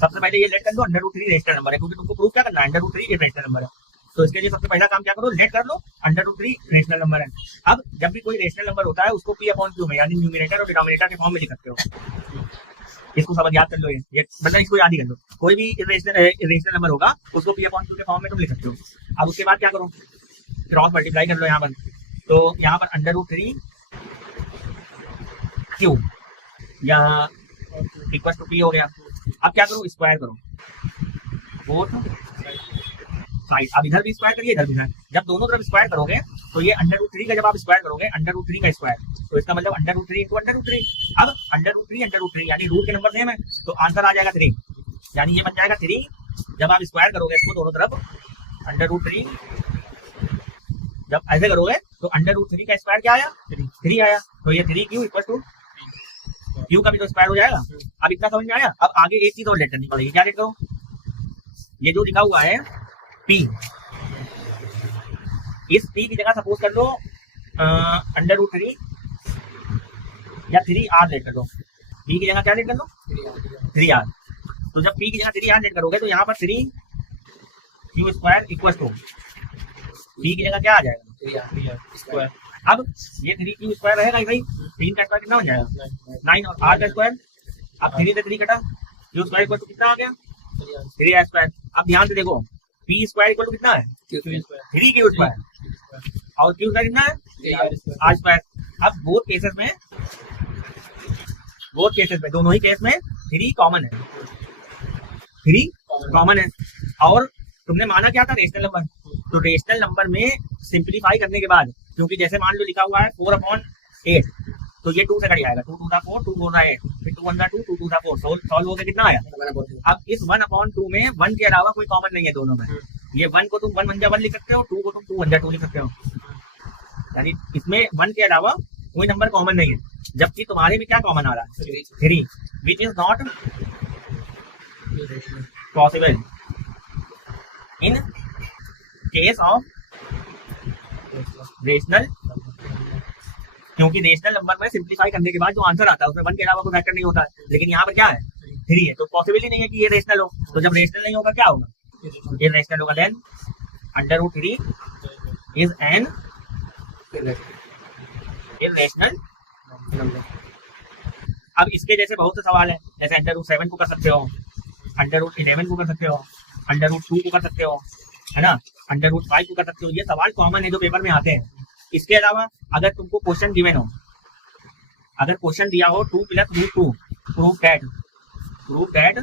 सबसे पहले ये लेट कर लो √3 रेशनल नंबर है, क्योंकि तुमको प्रूफ क्या करना है, √3 ये रेशनल नंबर है। तो इसके लिए सबसे पहला काम क्या करो, लेट कर लो √3 रेशनल नंबर है। अब जब भी कोई रेशनल नंबर होता है उसको P/Q में यानी न्यूमिनेटर और डिनोमिनेटर के फॉर्म में लिख सकते हो। इसको सब याद कर लो, ये मतलब इसको याद ही कर लो। कोई भी रेशनल नंबर होगा उसको P/Q के फॉर्म में तुम लिख सकते हो। अब उसके बाद क्या करो, क्रॉस मल्टीप्लाई कर लो यहाँ पर। तो यहाँ पर √3 Q या इक्वल टू P हो गया। अब क्या करो, स्क्वायर करो बोथ साइड। अब इधर भी स्क्वायर करिए, इधर भी स्क्वायर। जब दोनों तरफ स्क्वायर करोगे तो ये √3 का जब आप स्क्वायर करोगे √3 का स्क्वायर, तो इसका मतलब √3 × √3। अब √3 यानी रूट के नंबर सेम है तो आंसर आ जाएगा 3, यानी ये बन जाएगा 3। जब आप स्क्वायर करोगे इसको दोनों तरफ √3, जब ऐसे करोगे तो √3 का स्क्वायर क्या आया, 3 आया। तो ये 3Q इक्वल टू Q का भी तो स्क्वायर हो जाएगा। अब इतना समझ में आया। अब आगे एक चीज और लेट करनी पड़ेगी, क्या लेट करो, ये जो लिखा हुआ है P, इस P की जगह सपोज कर लो √3 या 3R लेट कर लो। P की जगह क्या लेट कर लो, 3R। तो जब P की जगह 3R लेट करोगे तो यहाँ पर 3Q² इक्वल टू P की जगह क्या आ जाएगा, 3R²। अब ये 3Q² रहेगा भाई, 3 का स्क्वायर कितना हो जाएगा 9 और R का स्क्वायर। अब 3 से 3 कटा, Q² इक्वल टू कितना आ गया 3R²। अब ध्यान से देखो P² इक्वल टू कितना है 3Q² और Q² कितना है R²। अब बोथ केसेस में दोनों ही केस में 3 कॉमन है, 3 कॉमन है। और तुमने माना क्या था, रेशनल नंबर। तो रेशनल नंबर में सिंप्लीफाई करने के बाद, क्योंकि जैसे मान लो लिखा हुआ है 4/8, तो ये 2 से कट जाएगा, 2 2 4 2 4 8, फिर 2 1 2 2 2 4 सॉल्व हो गया, कितना आया। अब इस 1/2 में 1 के अलावा कोई कॉमन नहीं है दोनों में। ये 1 को तुम 1 1 1 लिख सकते हो, 2 को तुम 2 1 2 लिख सकते हो, यानी इसमें 1 के अलावा कोई नंबर कॉमन नहीं है। जबकि तुम्हारे में क्या कॉमन आ रहा है 3, which is not possible in case of rational, क्योंकि रेशनल नंबर में सिंप्लीफाई करने के बाद जो आंसर आता है उसमें 1 के अलावा कोई फैक्टर नहीं होता है। लेकिन यहाँ पर क्या है 3 है, तो पॉसिबल ही नहीं है कि ये रेशनल हो। तो जब रेशनल नहीं होगा क्या होगा, ये रेशनल होगा। Then √3 is an irrational number. अब इसके जैसे बहुत से सवाल है, जैसे √7 को कर सकते हो, √11 को कर सकते हो, √2 को कर सकते हो, है ना, √5 को कर सकते हो। ये सवाल कॉमन है जो पेपर में आते हैं। इसके अलावा अगर तुमको क्वेश्चन गिवन हो, अगर क्वेश्चन दिया हो 2 + √2 प्रूव दैट